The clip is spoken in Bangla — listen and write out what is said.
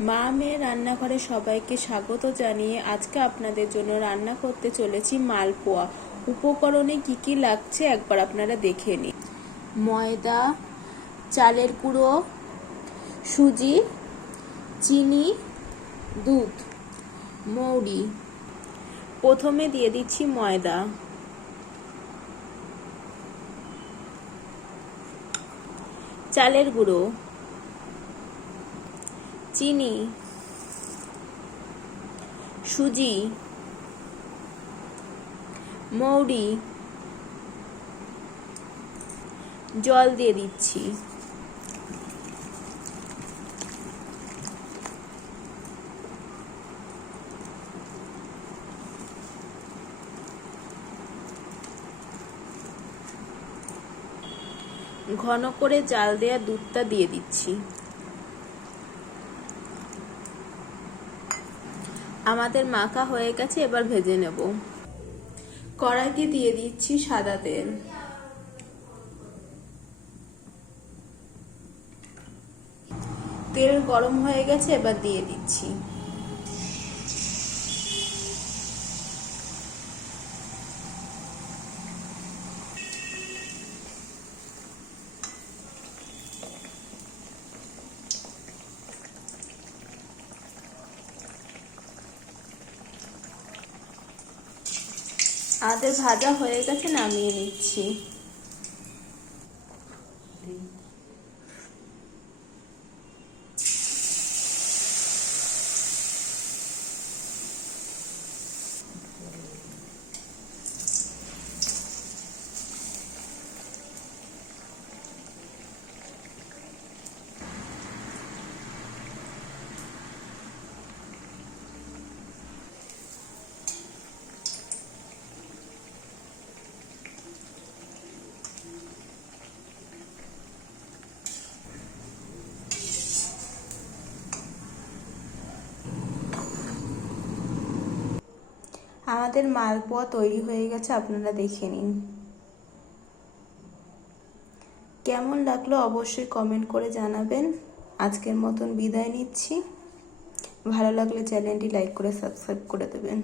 মা মেয়ে রান্নাঘরে সবাইকে স্বাগত জানিয়ে আজকে আপনাদের জন্য রান্না করতে চলেছি মালপোয়া। উপকরণে কি কি লাগছে একবার আপনারা দেখে নিন। ময়দা, চালের গুঁড়ো, সুজি, চিনি, দুধ, মৌরি। প্রথমে দিয়ে দিচ্ছি ময়দা। চালের গুঁড়ো। চিনি। সুজি। মৌরি। জল দিয়ে দিচ্ছি। ঘন করে জাল দেওয়া দুধটা দিয়ে দিচ্ছি। আমাদের মাখা হয়ে গেছে, এবার ভেজে নেব। কড়াইতে দিয়ে দিচ্ছি সাদা তেল। তেল গরম হয়ে গেছে, এবার দিয়ে দিচ্ছি। আদের ভাজা হয়ে গেছে নামিয়ে নিচ্ছি। আমাদের মালপোয়া তৈরি হয়ে গেছে, আপনারা দেখে নিন। কেমন লাগল অবশ্যই কমেন্ট করে জানাবেন। আজকের মতন বিদায় নিচ্ছি। ভালো লাগলে চ্যানেলটি লাইক করে সাবস্ক্রাইব করে দেবেন।